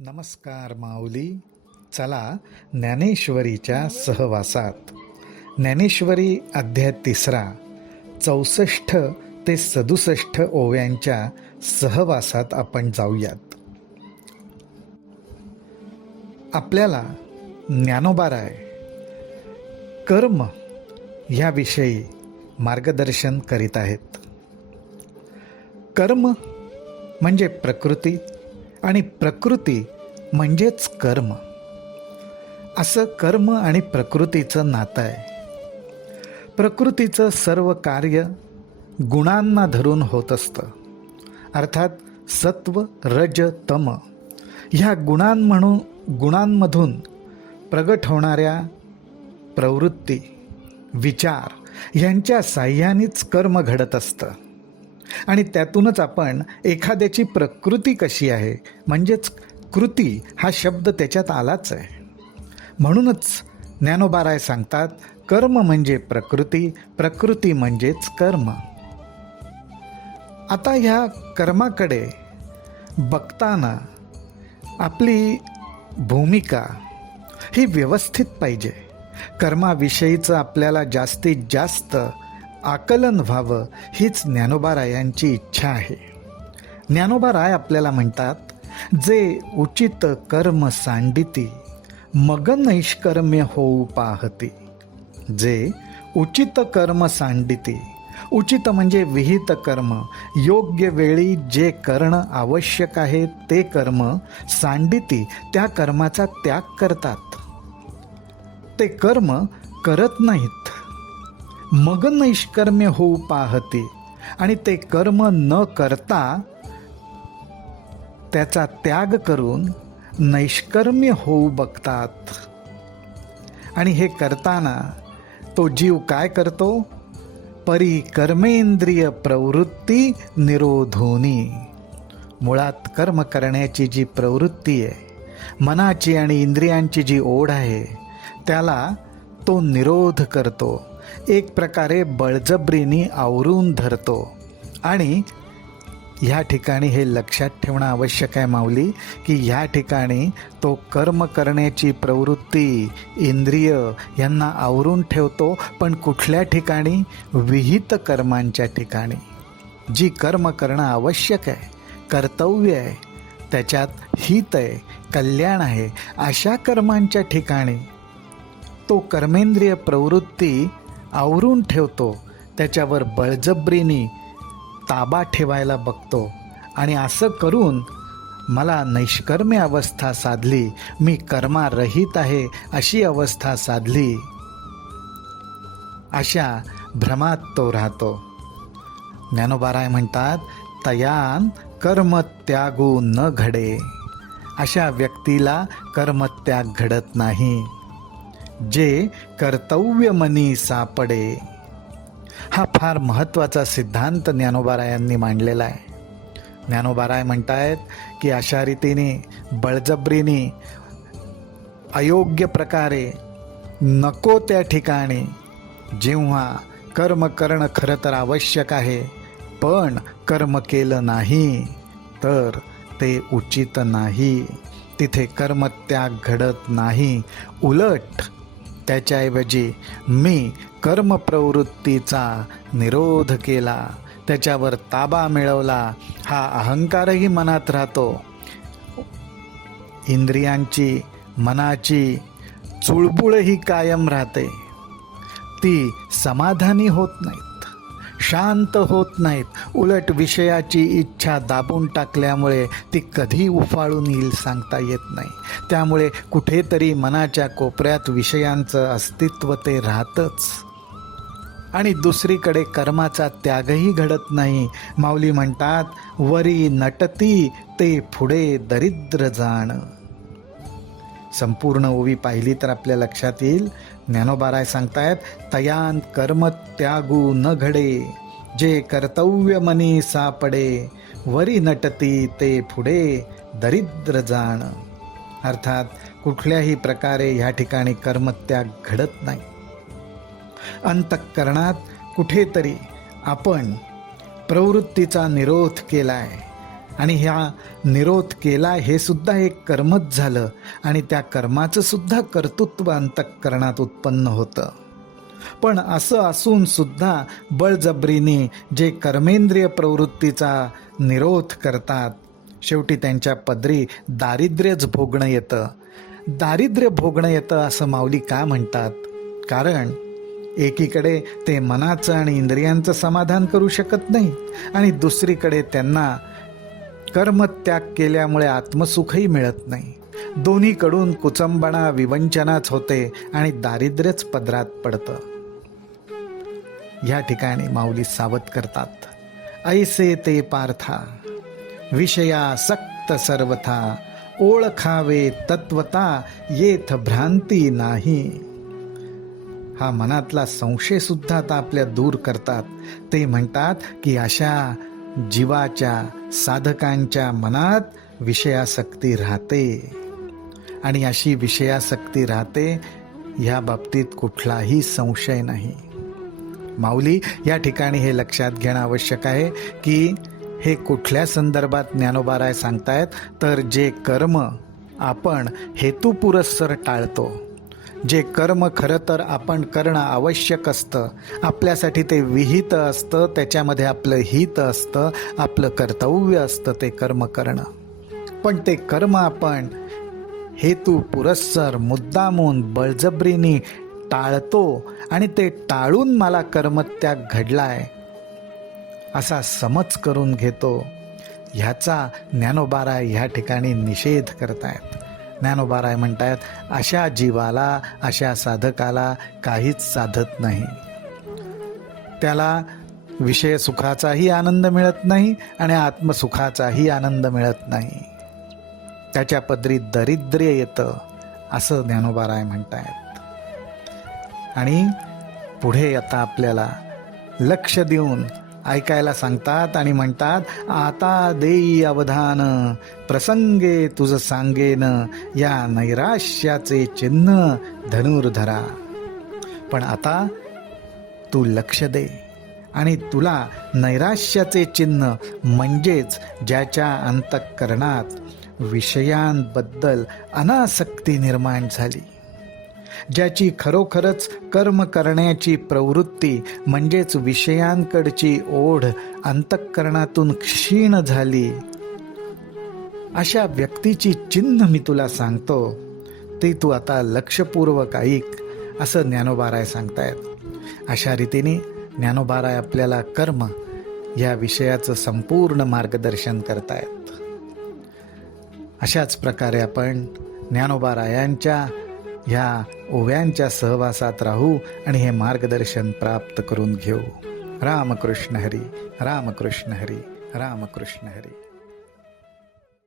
नमस्कार माऊली. चला ज्ञानेश्वरीच्या सहवासात. ज्ञानेश्वरी अध्याय 3 64 ते 67 ओव्यांच्या सहवासात आपण जाऊयात. आपल्याला ज्ञानोबाराय कर्म ह्याविषयी मार्गदर्शन करीत आहेत. कर्म म्हणजे प्रकृती आणि प्रकृती म्हणजेच कर्म, असं कर्म आणि प्रकृतीचं नातं आहे. प्रकृतीचं सर्व कार्य गुणांना धरून होत असतं, अर्थात सत्व रज तम ह्या गुणांमधून प्रगट होणाऱ्या प्रवृत्ती विचार यांच्या साह्यानेच कर्म घडत असतं. आणि त्यातूनच आपण एखाद्याची प्रकृती कशी आहे म्हणजेच कृती हा शब्द त्याच्यात आलाच आहे. म्हणूनच ज्ञानोबाराय सांगतात, कर्म म्हणजे प्रकृती, प्रकृती म्हणजेच कर्म. आता ह्या कर्माकडे बघताना आपली भूमिका ही व्यवस्थित पाहिजे. कर्माविषयीचं आपल्याला जास्तीत जास्त आकलन व्हावं हीच ज्ञानोबारायांची इच्छा आहे. ज्ञानोबाराय आपल्याला म्हणतात, जे उचित कर्म सांडिती मग नैष्कर्म्य होऊ पाहती. जे उचित कर्म सांडिती, उचित म्हणजे विहित कर्म, योग्य वेळी जे करणं आवश्यक आहे ते कर्म सांडिती त्या कर्माचा त्याग करतात. ते कर्म करत नाहीत. मग नैष्कर्म्य होऊ पाहते आणि ते कर्म न करता त्याचा त्याग करून नैष्कर्म्य होऊ बघतात. आणि हे करताना तो जीव काय करतो? परी कर्मेंद्रिय प्रवृत्ती निरोधोनी. मुळात कर्म करण्याची जी प्रवृत्ती आहे, मनाची आणि इंद्रियांची जी ओढ आहे, त्याला तो निरोध करतो. एक प्रकारे बळजबरीने आवरून धरतो. आणि ह्या ठिकाणी हे लक्षात ठेवणं आवश्यक आहे माऊली, की ह्या ठिकाणी तो कर्म करण्याची प्रवृत्ती इंद्रिय यांना आवरून ठेवतो. पण कुठल्या ठिकाणी? विहित कर्मांच्या ठिकाणी. जी कर्म करणं आवश्यक आहे, कर्तव्य आहे, त्याच्यात हित आहे, कल्याण आहे, अशा कर्मांच्या ठिकाणी तो कर्मेंद्रिय प्रवृत्ती आवरून ठेवतो. त्याच्यावर बळजबरीने ताबा ठेवायला बघतो. आणि असं करून मला नैष्कर्म्य अवस्था साधली, मी कर्मारहित आहे अशी अवस्था साधली, अशा भ्रमात तो राहतो. ज्ञानोबाराय म्हणतात, तयान कर्मत्यागू न घडे. अशा व्यक्तीला कर्मत्याग घडत नाही. जे कर्तव्य मनी सापडे. हा फार महत्त्वाचा सिद्धांत ज्ञानोबारायांनी मांडलेला आहे. ज्ञानोबाराय म्हणतायत की अशा रीतीने बळजबरीने अयोग्य प्रकारे नको त्या ठिकाणी जेव्हा कर्म करणं खरं तर आवश्यक आहे, पण कर्म केलं नाही तर ते उचित नाही. तिथे कर्मत्याग घडत नाही. उलट त्याच्याऐवजी मी कर्मप्रवृत्तीचा निरोध केला, त्याच्यावर ताबा मिळवला, हा अहंकारही मनात राहतो. इंद्रियांची मनाची चुळबुळही कायम राहते. ती समाधानी होत नाहीत, शांत होत नाहीत. उलट विषयाची इच्छा दाबून टाकल्यामुळे ती कधी उफाळून येईल सांगता येत नाही. त्यामुळे कुठेतरी मनाच्या कोपऱ्यात विषयांचं अस्तित्व ते राहतंच. आणि दुसरीकडे कर्माचा त्यागही घडत नाही. माऊली म्हणतात, वरी नटती ते पुढे दरिद्र जाण. संपूर्ण ओवी पाहिली तर आपल्या लक्षात येईल. ज्ञानोबाराय सांगतायत, तयान कर्म त्यागू न घडे, जे कर्तव्य मनी सापडे, वरी नटती ते पुढे दरिद्र जाण. अर्थात कुठल्याही प्रकारे ह्या ठिकाणी कर्मत्याग घडत नाही. अंतःकरणात कुठेतरी आपण प्रवृत्तीचा निरोध केलाय, आणि ह्या निरोध केला हे सुद्धा एक कर्मच झालं आणि त्या कर्माचं सुद्धा कर्तृत्व अंतःकरणात उत्पन्न होतं. पण असं असून सुद्धा बळजबरीने जे कर्मेंद्रिय प्रवृत्तीचा निरोध करतात, शेवटी त्यांच्या पदरी दारिद्र्यच भोगणं येतं. दारिद्र्य भोगणं येतं असं माऊली का म्हणतात? कारण एकीकडे ते मनाचं आणि इंद्रियांचं समाधान करू शकत नाही आणि दुसरीकडे त्यांना कर्मत्याग केल्यामुळे आत्मसुखही मिळत नाही. दोन्हीकडून कुचंबणा विवंचनाच होते आणि दारिद्र्यच पदरात पडतं. या ठिकाणी माऊली सावध करतात, ऐसे ते पार्था विषयासक्त सर्वथा, ओळखावे तत्वता येथ भ्रांती नाही. हा मनातला संशय सुद्धा आता आपल्या दूर करतात. ते म्हणतात की अशा जीवाच्या साधकांच्या मनात विषयासक्ती राहते आणि अशी विषयासक्ती राहते ह्या बाबतीत कुठलाही संशय नाही. माऊली या ठिकाणी हे लक्षात घेणं आवश्यक आहे की हे कुठल्या संदर्भात ज्ञानोबाराय सांगतायत, तर जे कर्म आपण हेतुपुरस्सर टाळतो, जे कर्म खरं तर आपण करणं आवश्यक असतं, आपल्यासाठी ते विहित असतं, त्याच्यामध्ये आपलं हित असतं, आपलं कर्तव्य असतं ते कर्म करणं, पण ते कर्म आपण हेतू पुरस्सर मुद्दामून बळजबरीने टाळतो आणि ते टाळून मला कर्मत्याग घडलाय असा समज करून घेतो. ह्याचा ज्ञानोबाराय ह्या ठिकाणी निषेध करतायत. ज्ञानोबाराय म्हणतायत अशा जीवाला, अशा साधकाला काहीच साधत नाही. त्याला विषय सुखाचाही आनंद मिळत नाही आणि आत्मसुखाचाही आनंद मिळत नाही. त्याच्या पदरी दारिद्र्य येतं असं ज्ञानोबाराय म्हणतायत. आणि पुढे आता आपल्याला लक्ष देऊन ऐकायला सांगतात आणि म्हणतात, आता देई अवधान प्रसंगे तुझ सांगेन, या नैराश्याचे चिन्ह धनुर्धरा. पण आता तू लक्ष दे आणि तुला नैराश्याचे चिन्ह म्हणजेच ज्याच्या अंतःकरणात विषयांबद्दल अनासक्ती निर्माण झाली, ज्याची खरोखरच कर्म करण्याची प्रवृत्ती म्हणजेच विषयांकडची ओढ अंतःकरणातून क्षीण झाली, अशा व्यक्तीची चिन्ह मी तुला सांगतो, ते तू आता लक्षपूर्वक ऐक असं ज्ञानोबाराय सांगतायत. अशा रीतीने ज्ञानोबाराय आपल्याला कर्म या विषयाचं संपूर्ण मार्गदर्शन करतायत. अशाच प्रकारे आपण ज्ञानोबारायांच्या ह्या ओव्यांच्या सहवासात राहू आणि हे मार्गदर्शन प्राप्त करून घेऊ. रामकृष्ण हरी, रामकृष्ण हरी, रामकृष्ण हरी.